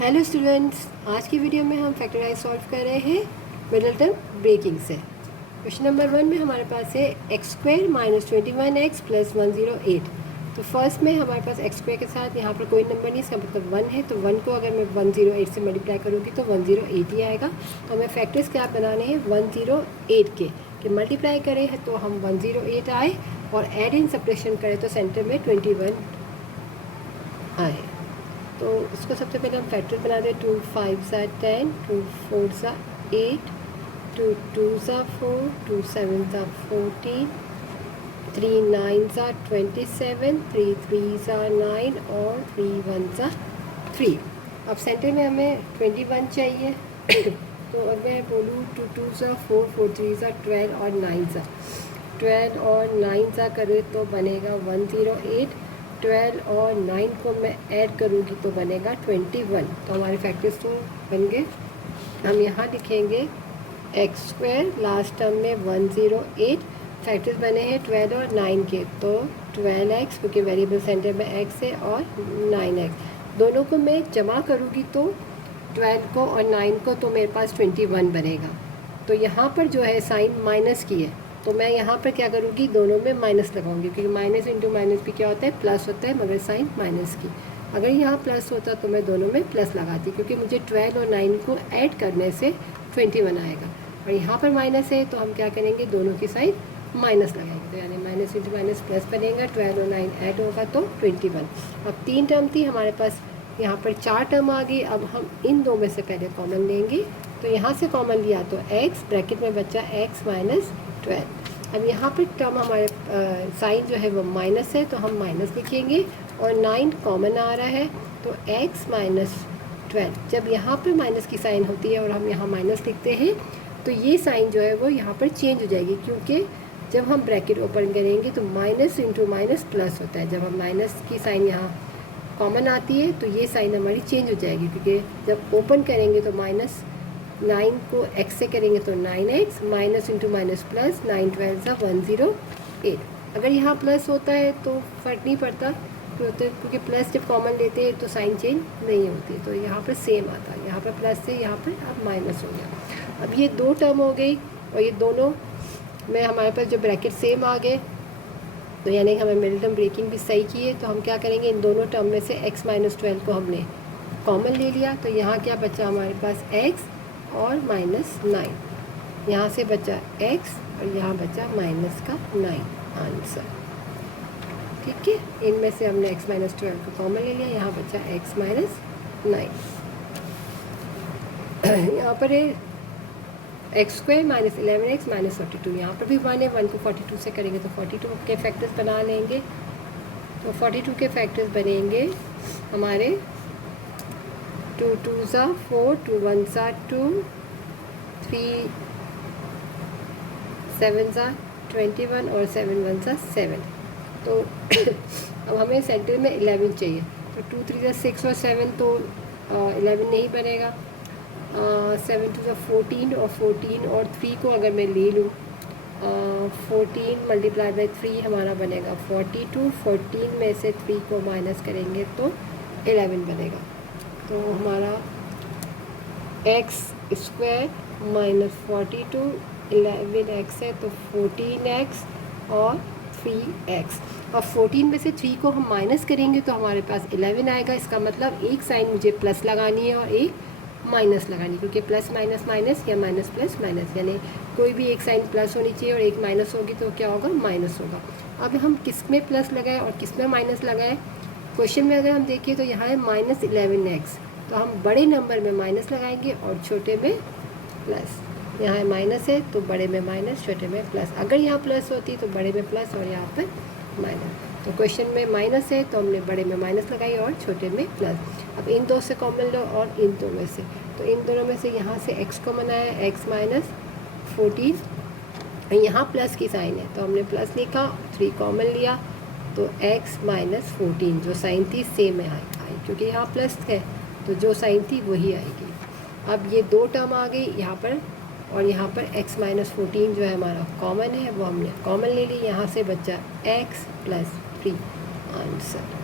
Hello students, आज की video में हम फैक्टराइज सॉल्व कर रहे हैं मिडिल टर्म ब्रेकिंग से। क्वेश्चन नंबर 1 में हमारे पास है x square minus 21x plus 108। तो फर्स्ट में हमारे पास एक्स स्क्वायर के साथ यहाँ पर कोई नंबर नहीं, इसका मतलब 1 है। तो 1 को अगर मैं 108 से मल्टीप्लाई करूँगी तो 108 ही आएगा। तो हमें फैक्टर्स क्या बनाने हैं 108 के मल्टीप्लाई करें हैं तो हम 108 आए, और एड इन सब्ट्रैक्शन करें तो सेंटर में 21 आए। तो इसको सबसे पहले हम फैक्टर बना दें। 2 5 सा 10, 2 4 सा 8, 2 2 सा 4, 2 7 सा 14, 3 9 सा 27, 3 3 सा 9 और 3 1 सा 3। अब सेंटर में हमें 21 चाहिए। तो और मैं बोलूँ 2 2 सा 4, 4 3 सा 12 और 9 सा 12 और 9 सा करें तो बनेगा 108। 12 और 9 को मैं ऐड करूँगी तो बनेगा 21। तो हमारे फैक्टर्स तो बन गए। हम यहाँ लिखेंगे एक्स स्क्वायर, लास्ट टर्म में 108, फैक्टर्स बने हैं 12 और 9 के, तो 12x क्योंकि वेरिएबल सेंटर में x है, और 9x दोनों को मैं जमा करूँगी तो 12 को और 9 को तो मेरे पास 21 बनेगा। तो यहाँ पर जो है साइन माइनस की है, तो मैं यहाँ पर क्या करूँगी, दोनों में माइनस लगाऊंगी, क्योंकि माइनस इंटू माइनस भी क्या होता है, प्लस होता है, मगर साइन माइनस की। अगर यहाँ प्लस होता तो मैं दोनों में प्लस लगाती, क्योंकि मुझे 12 और 9 को ऐड करने से 21 आएगा। और यहाँ पर माइनस है तो हम क्या करेंगे, दोनों की साइन माइनस लगाएंगे, तो यानी माइनस इंटू माइनस प्लस बनेगा। 12 और 9 ऐड होगा तो 21। अब 3 टर्म थी हमारे पास, यहाँ पर 4 टर्म आ गई। अब हम इन दो में से पहले कॉमन लेंगे, तो यहाँ से कॉमन लिया तो x ब्रैकेट में बचा x माइनस 12। अब यहाँ पर टर्म हमारे साइन जो है वो माइनस है, तो हम माइनस लिखेंगे, और 9 कॉमन आ रहा है तो x माइनस 12। जब यहाँ पर माइनस की साइन होती है और हम यहाँ माइनस लिखते हैं तो ये साइन जो है वो यहाँ पर चेंज हो जाएगी, क्योंकि जब हम ब्रैकेट ओपन करेंगे तो माइनस इंटू माइनस प्लस होता है। जब हम माइनस की साइन यहाँ कॉमन आती है तो ये साइन हमारी चेंज हो जाएगी, क्योंकि जब ओपन करेंगे तो माइनस 9 को x से करेंगे तो 9x, minus into minus plus, 9 12 सा 108। अगर यहाँ प्लस होता है तो फ़र्क नहीं पड़ता, क्योंकि प्लस जब कॉमन लेते हैं तो साइन चेंज नहीं होती, तो यहाँ पर सेम आता है। यहाँ पर प्लस से यहाँ पर अब माइनस हो गया। अब ये 2 टर्म हो गई, और ये दोनों में हमारे पास जो ब्रैकेट सेम आ गए, तो यानी हमें मिडिल टर्म ब्रेकिंग भी सही की है। तो हम क्या करेंगे, इन दोनों टर्म में से x माइनस 12 को हमने कॉमन ले लिया, तो यहाँ क्या बचा हमारे पास x और माइनस 9, यहाँ से बचा x और यहाँ बचा माइनस का 9 आंसर। ठीक है, इनमें से हमने x माइनस 12 को कॉमन ले लिया, यहाँ बचा x माइनस 9। यहाँ पर है x square minus 11x minus 42। यहाँ पर भी 1 है, 1 को 42 से करेंगे तो 42 के फैक्टर्स बना लेंगे। तो 42 के फैक्टर्स बनेंगे हमारे 2 2 सा 4, 2 1 सा 2, 3 7 सा 21 और 7 1 सा 7। तो अब हमें सेंटर में 11 चाहिए, तो 2 3 सा 6 और 7 तो 11 नहीं बनेगा। 7 2 सा 14, और 14 और 3 को अगर मैं ले लूँ, 14 मल्टीप्लाई बाई 3 हमारा बनेगा 42। 14 में से 3 को माइनस करेंगे तो 11 बनेगा। तो हमारा एक्स स्क्वायर माइनस 42, 11x है तो 14x और 3x। और 14 में से 3 को हम माइनस करेंगे तो हमारे पास 11 आएगा। इसका मतलब एक साइन मुझे प्लस लगानी है और एक माइनस लगानी, क्योंकि प्लस माइनस माइनस या माइनस प्लस माइनस, यानी कोई भी एक साइन प्लस होनी चाहिए और एक माइनस होगी तो क्या होगा, माइनस होगा। अब हम किस में प्लस लगाएं और किस में माइनस लगाएं। क्वेश्चन में अगर हम देखें तो यहाँ है माइनस 11x, तो हम बड़े नंबर में माइनस लगाएंगे और छोटे में प्लस। यहाँ माइनस है तो बड़े में माइनस, छोटे में प्लस। अगर यहाँ प्लस होती तो बड़े में प्लस और यहाँ पर माइनस। तो क्वेश्चन में माइनस है तो हमने बड़े में माइनस लगाई और छोटे में प्लस। अब इन दो से कॉमन लो और इन दो में से, तो इन दोनों में से यहाँ से x कॉमन आया, x माइनस 14, यहाँ प्लस की साइन है तो हमने प्लस लिखा, 3 कॉमन लिया तो x माइनस 14 जो साइन थी सेम आई, क्योंकि यहाँ प्लस है तो जो साइन थी वही आएगी। अब ये 2 टर्म आ गई यहाँ पर, और यहाँ पर x माइनस 14 जो है हमारा कॉमन है वो हमने कॉमन ले ली, यहाँ से बचा x प्लस 3 आंसर।